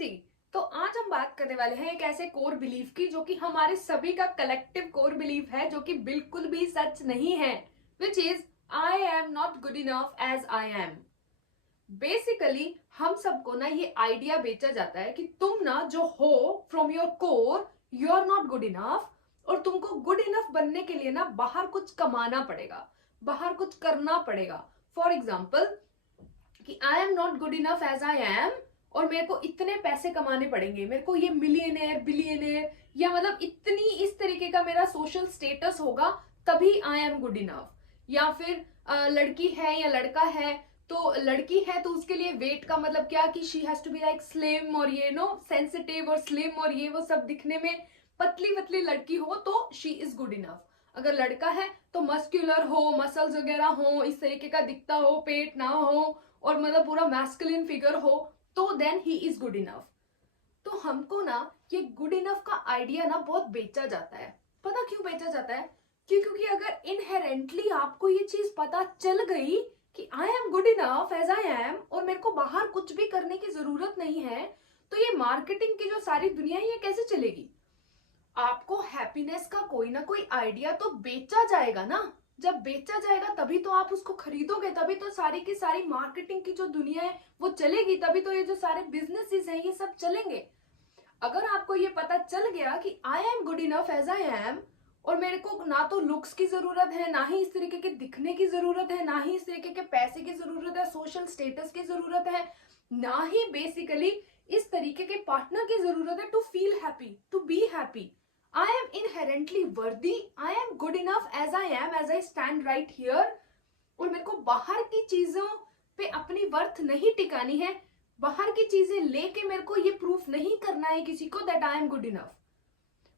जी। तो आज हम बात करने वाले हैं एक ऐसे कोर बिलीफ की जो कि हमारे सभी का कलेक्टिव कोर बिलीफ है, जो कि बिल्कुल भी सच नहीं है, which is I am not good enough as I am. Basically हम सबको ना ये आइडिया बेचा जाता है कि तुम ना जो हो from your core you are not good enough, और तुमको गुड इनफ बनने के लिए ना बाहर कुछ कमाना पड़ेगा, बाहर कुछ करना पड़ेगा। फॉर एग्जाम्पल कि I am not good enough as I am, और मेरे को इतने पैसे कमाने पड़ेंगे, मेरे को ये मिलियनेयर बिलियनेयर या मतलब इतनी इस तरीके का मेरा सोशल स्टेटस होगा तभी आई एम गुड इनफ। या फिर लड़की है या लड़का है, तो लड़की है तो उसके लिए वेट का मतलब क्या कि she has to be like slim और ये नो सेंसिटिव और स्लिम और ये वो सब दिखने में पतली पतली लड़की हो तो शी इज गुड इनफ। अगर लड़का है तो मस्क्यूलर हो, मसल्स वगैरह हो, इस तरीके का दिखता हो, पेट ना हो और मतलब पूरा मैस्कुलिन फिगर हो, तो then he is good enough. तो हमको ना ये गुड इनफ का आइडिया ना बहुत बेचा जाता है। पता क्यों बेचा जाता है? क्योंकि अगर इनहेरेंटली आपको ये चीज पता चल गई कि I am good enough as I am और मेरे को बाहर कुछ भी करने की जरूरत नहीं है, तो ये मार्केटिंग की जो सारी दुनिया है ये कैसे चलेगी? आपको हैप्पीनेस का कोई ना कोई आइडिया तो बेचा जाएगा ना। जब बेचा जाएगा तभी तो आप उसको खरीदोगे, तभी तो सारी की सारी मार्केटिंग की जो दुनिया है वो चलेगी, तभी तो ये जो सारे बिजनेसेस हैं ये सब चलेंगे। अगर आपको ये पता चल गया कि I am good enough as I am और मेरे को ना तो लुक्स की जरूरत है, ना ही इस तरीके के दिखने की जरूरत है, ना ही इस तरीके के पैसे की जरूरत है, सोशल स्टेटस की जरूरत है, ना ही बेसिकली इस तरीके के पार्टनर की जरूरत है to feel happy, to be happy. I am inherently worthy, I am good enough as I am, as I stand right here। और मेरे को बाहर की चीजों पे अपनी वर्थ नहीं टिकानी है, बाहर की चीजें लेके मेरे को ये प्रूफ नहीं करना है किसी को that I am good enough.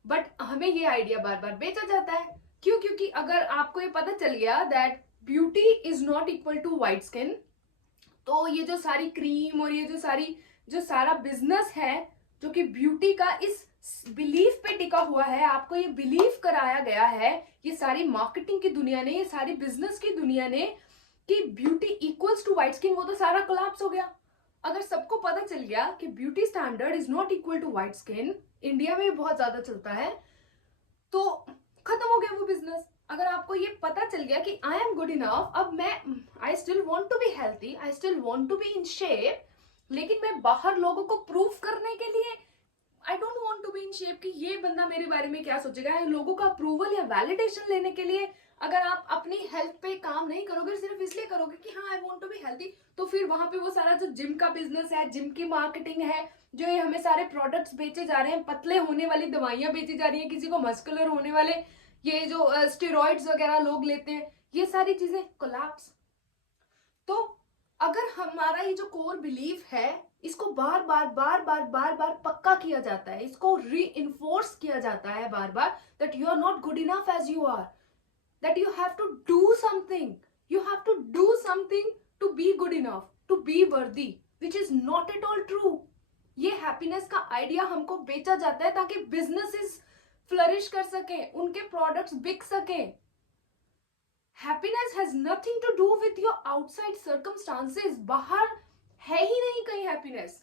But हमें ये आइडिया बार बार बेचा जाता है। क्यों? क्योंकि अगर आपको ये पता चल गया that beauty is not equal to white skin, तो ये जो सारी क्रीम और ये जो सारा बिजनेस है जो कि ब्यूटी का इस बिलीफ पे टिका हुआ है, आपको ये बिलीव कराया गया है, ये सारी मार्केटिंग की दुनिया ने, ये सारी बिजनेस की दुनिया ने कि beauty equals to white skin, वो तो सारा कोलैप्स हो गया। अगर सबको पता चल गया कि beauty standard is not equal to white skin, India में भी बहुत ज्यादा चलता है, तो खत्म हो गया वो बिजनेस। अगर आपको ये पता चल गया कि आई एम गुड इनफ, अब मैं I still want to be healthy, I still want to be in shape, लेकिन मैं बाहर लोगों को प्रूफ करने के लिए I don't want to be in shape कि ये बंदा मेरे बारे में क्या सोचेगा, लोगों का अप्रूवल या वैलिडेशन लेने के लिए अगर आप अपनी हेल्थ पे काम नहीं करोगे, सिर्फ इसलिए करोगे कि हाँ I want to be healthy, तो फिर वहां पे वो सारा जो जिम का बिजनेस है, जिम की मार्केटिंग है, जो ये हमें सारे प्रोडक्ट्स बेचे जा रहे हैं, पतले होने वाली दवाइयां बेची जा रही है, किसी को मस्कुलर होने वाले ये जो स्टेरॉइड्स वगैरह लोग लेते हैं, ये सारी चीजें कोलैप्स। तो अगर हमारा ये जो कोर बिलीफ है इसको बार बार बार बार बार बार पक्का किया जाता है, इसको री इन्फोर्स किया जाता है बार बार that you are not good enough as you are, that you have to do something, you have to do something to be good enough, to be worthy, which is not at all true. ये happiness का idea हमको बेचा जाता है ताकि businesses flourish कर सके, उनके प्रोडक्ट्स बिक सके। Happiness has nothing to do with your outside circumstances, बाहर है ही नहीं कहीं हैप्पीनेस।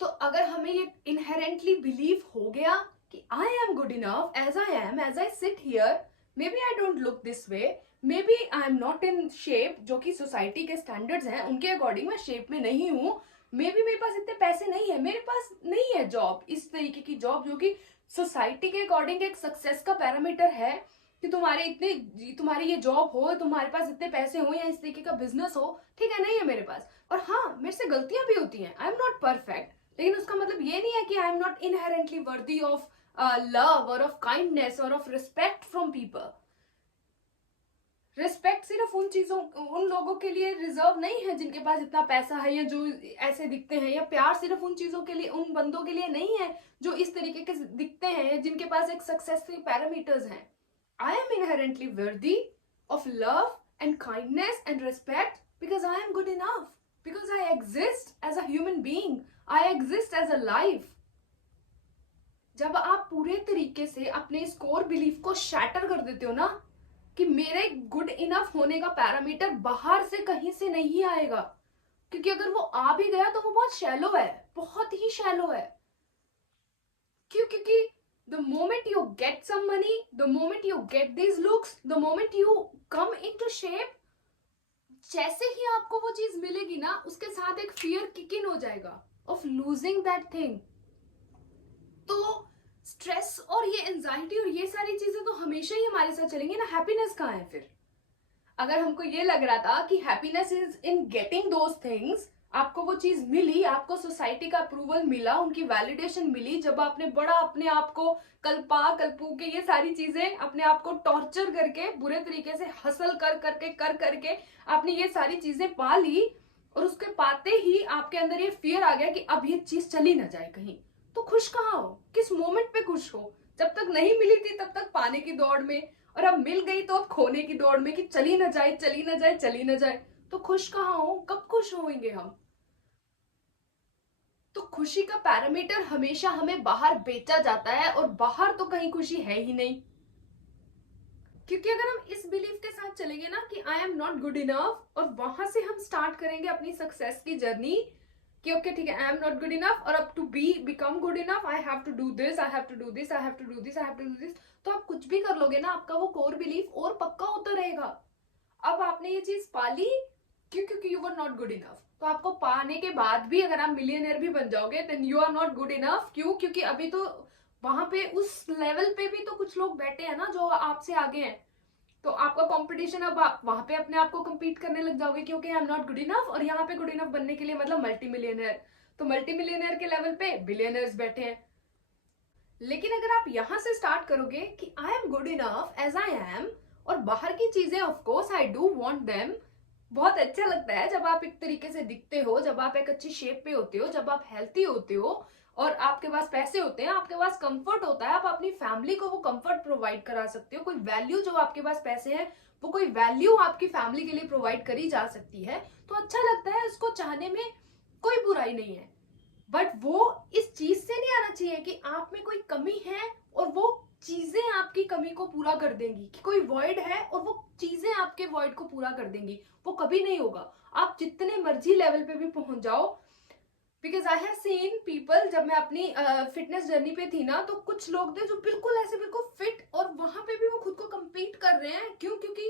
तो अगर हमें ये इनहेरेंटली बिलीव हो गया कि I am good enough as I am, as I sit here, maybe I don't look this way, maybe I am not in shape, जो कि सोसाइटी के स्टैंडर्ड्स हैं उनके अकॉर्डिंग मैं शेप में नहीं हूं, मे बी मेरे पास इतने पैसे नहीं है, मेरे पास नहीं है जॉब, इस तरीके की जॉब जो कि सोसाइटी के अकॉर्डिंग एक सक्सेस का पैरामीटर है कि तुम्हारी ये जॉब हो, तुम्हारे पास इतने पैसे हो या इस तरीके का बिजनेस हो, ठीक है, नहीं है मेरे पास। और हाँ, मेरे से गलतियां भी होती हैं, आई एम नॉट परफेक्ट, लेकिन उसका मतलब ये नहीं है कि I am not inherently worthy of love और ऑफ काइंडनेस और of respect from people. Respect सिर्फ उन लोगों के लिए रिजर्व नहीं है जिनके पास इतना पैसा है या जो ऐसे दिखते हैं, या प्यार सिर्फ उन चीजों के लिए, उन बंदों के लिए नहीं है जो इस तरीके के दिखते हैं, जिनके पास एक सक्सेसफुल पैरामीटर्स हैं। I am inherently worthy of love and kindness and respect because I am good enough, because I exist as a human being, I exist as a life। जब आप पूरे तरीके से अपने इस कोर बिलीफ को shatter कर देते हो ना कि मेरे गुड इनफ होने का पैरामीटर बाहर से कहीं से नहीं आएगा, क्योंकि अगर वो आ भी गया तो वो बहुत शैलो है, बहुत ही शैलो है। क्यों? क्योंकि the moment you get some money, the moment you get these looks, the moment you come into shape, जैसे ही आपको वो चीज मिलेगी ना, उसके साथ एक फियर किक इन हो जाएगा ऑफ लूजिंग दैट थिंग। तो स्ट्रेस और ये एंजाइटी और ये सारी चीजें तो हमेशा ही हमारे साथ चलेंगी ना। हैप्पीनेस कहाँ है फिर? अगर हमको ये लग रहा था कि happiness is in getting those things, आपको वो चीज मिली, आपको सोसाइटी का अप्रूवल मिला, उनकी वैलिडेशन मिली, जब आपने बड़ा अपने आप को कल्पा कल्पू के ये सारी चीजें अपने आप को टॉर्चर करके बुरे तरीके से हसल कर करके आपने ये सारी चीजें पा ली, और उसके पाते ही आपके अंदर ये फियर आ गया कि अब ये चीज चली ना जाए कहीं, तो खुश कहाँ हो? किस मोमेंट पे खुश हो? जब तक नहीं मिली थी तब तक पाने की दौड़ में, और अब मिल गई तो अब खोने की दौड़ में कि चली ना जाए चली ना जाए चली ना जाए। तो खुश कहाँ हो? कब खुश होंगे हम? तो खुशी का पैरामीटर हमेशा हमें बाहर बेचा जाता है, और बाहर तो कहीं खुशी है ही नहीं। क्योंकि अगर हम इस बिलीफ के साथ चलेंगे ना कि I am not good enough, और वहां से हम स्टार्ट करेंगे अपनी सक्सेस की जर्नी कि ओके ठीक है, I am not good enough, और अब to become good enough I have to do this, I have to do this, I have to do this, I have to do this, तो आप कुछ भी कर लोगे ना, आपका वो कोर बिलीफ और पक्का होता रहेगा। अब आपने ये चीज पाली, क्यों? क्योंकि you were not good enough. तो आपको पाने के बाद भी अगर आप मिलियनर भी बन जाओगे then you are not good enough. क्यों? क्योंकि अभी तो वहां पे उस लेवल पे भी तो कुछ लोग बैठे हैं ना जो आपसे आगे हैं। तो आपका कंपटीशन, अब आप वहां पे अपने आप को कम्पीट करने लग जाओगे क्योंकि आई एम नॉट गुड इनफ, और यहाँ पे गुड इनफ बनने के लिए मतलब मल्टी मिलियनर, तो मल्टी मिलियनर के लेवल पे बिलियनर्स बैठे हैं। लेकिन अगर आप यहां से स्टार्ट करोगे कि I am good enough as I am, और बाहर की चीजें of course I do want them, बहुत अच्छा लगता है जब आप एक तरीके से दिखते हो, जब आप एक अच्छी शेप पे होते हो, जब आप हेल्थी होते हो, और आपके पास पैसे होते हैं, आपके पास कंफर्ट होता है, आप अपनी फैमिली को वो कंफर्ट प्रोवाइड करा सकते हो। कोई वैल्यू, जो आपके पास पैसे हैं वो कोई वैल्यू आपकी फैमिली के लिए प्रोवाइड करी जा सकती है, तो अच्छा लगता है, उसको चाहने में कोई बुराई नहीं है। बट वो इस चीज से नहीं आना चाहिए कि आप में कोई कमी है और वो चीजें आपकी कमी को पूरा कर देंगी, कि कोई वॉइड है और वो चीजें आपके वॉइड को पूरा कर देंगी। वो कभी नहीं होगा, आप जितने मर्जी लेवल पे भी पहुंच जाओ। Because I have seen people, जब मैं अपनी फिटनेस जर्नी पे थी ना, तो कुछ लोग थे जो बिल्कुल ऐसे बिल्कुल फिट, और वहां पे भी वो खुद को कम्पीट कर रहे हैं। क्यों? क्योंकि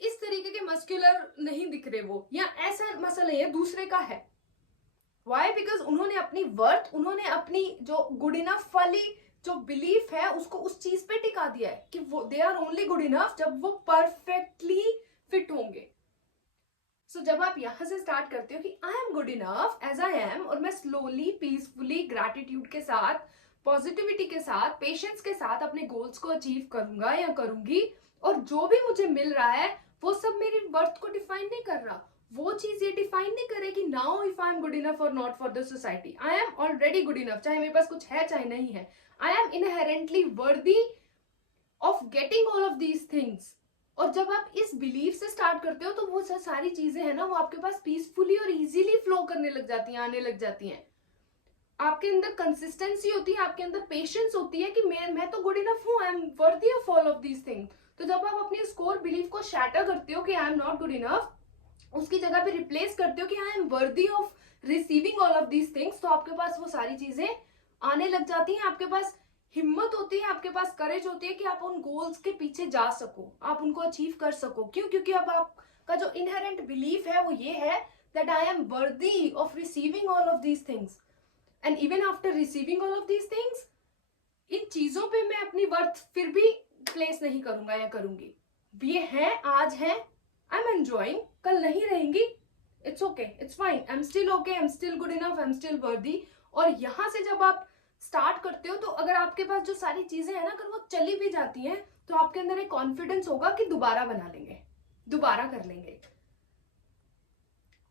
इस तरीके के मस्कुलर नहीं दिख रहे वो, या ऐसा मसल नहीं है, दूसरे का है। वाई? बिकॉज उन्होंने अपनी वर्थ, उन्होंने अपनी जो गुड इनफ वाली जो बिलीफ है उसको उस चीज पे टिका दिया है कि वो they are only good enough जब वो परफेक्टली फिट होंगे। सो जब आप यहां से स्टार्ट करते हो कि I am good enough as I am, और मैं स्लोली पीसफुली ग्रैटिट्यूड के साथ, पॉजिटिविटी के साथ, पेशेंस के साथ अपने गोल्स को अचीव करूंगा या करूंगी, और जो भी मुझे मिल रहा है वो सब मेरी वर्थ को डिफाइन नहीं कर रहा। वो चीज ये डिफाइन नहीं करेगी now if I am good enough और not for the society. I am already good enough, चाहे मेरे पास कुछ है चाहे नहीं है। I am inherently worthy of getting all of these things. और जब आप इस बिलीफ से स्टार्ट करते हो तो वो सारी चीजें है ना, वो आपके पास पीसफुली और इजीली फ्लो करने लग जाती हैं, आने लग जाती हैं। आपके अंदर कंसिस्टेंसी होती है, आपके अंदर पेशेंस होती है कि मैं तो गुड इनफ हूं, आई am worthy of all of these things. तो जब आप अपनी स्कोर बिलीफ को शैटर करते हो कि I am not good enough, उसकी जगह पे रिप्लेस करते हो कि I am worthy of receiving all of these things, तो आपके पास वो सारी चीजें आने लग जाती हैं। आपके पास हिम्मत होती है, आपके पास करेज होती है कि आप उन गोल्स के पीछे जा सको, आप उनको अचीव कर सको। क्यों? क्योंकि अब आपका जो इनहेरेंट बिलीफ है वो ये है that I am worthy of receiving all of these things, and even after receiving all of these things, इन चीजों पे मैं अपनी वर्थ फिर भी प्लेस नहीं करूंगा या करूंगी। ये है, आज है, आई एम एंजॉइंग, कल नहीं रहेंगी, it's okay, it's fine, I am still okay, I am still good enough, I am still वर्दी। और यहां से जब आप स्टार्ट करते हो तो अगर आपके पास जो सारी चीजें हैं ना, अगर वो चली भी जाती हैं तो आपके अंदर एक कॉन्फिडेंस होगा कि दोबारा बना लेंगे, दोबारा कर लेंगे।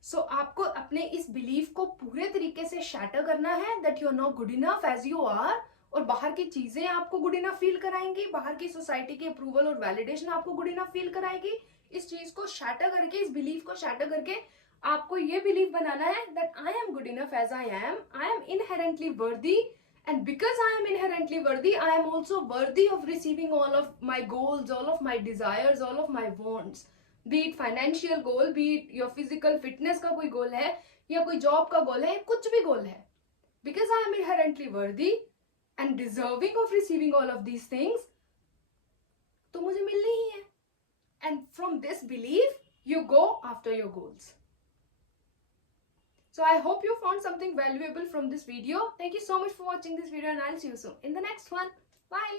सो आपको अपने इस बिलीफ को पूरे तरीके से शैटर करना है that you are not good enough as you are, और बाहर की चीजें आपको गुड इनफ फील कराएंगी, बाहर की सोसाइटी की अप्रूवल और वैलिडेशन आपको गुड इनफ फील कराएगी। इस चीज को शैटर करके, इस बिलीफ को शैटर करके आपको ये बिलीफ बनाना है that I am good enough as I am inherently worthy, and because I am inherently worthy, I am also worthy of receiving all of my goals, all of my desires, all of my wants, be it financial goal, be it your physical fitness का कोई गोल है, या कोई job का गोल है, कुछ भी गोल है, बिकॉज आई एम इनहेरेंटली वर्दी and deserving of receiving all of these things, तो मुझे मिलनी ही है. And from this believe you go after your goals. So I hope you found something valuable from this video. Thank you so much for watching this video, and I'll see you soon in the next one. Bye.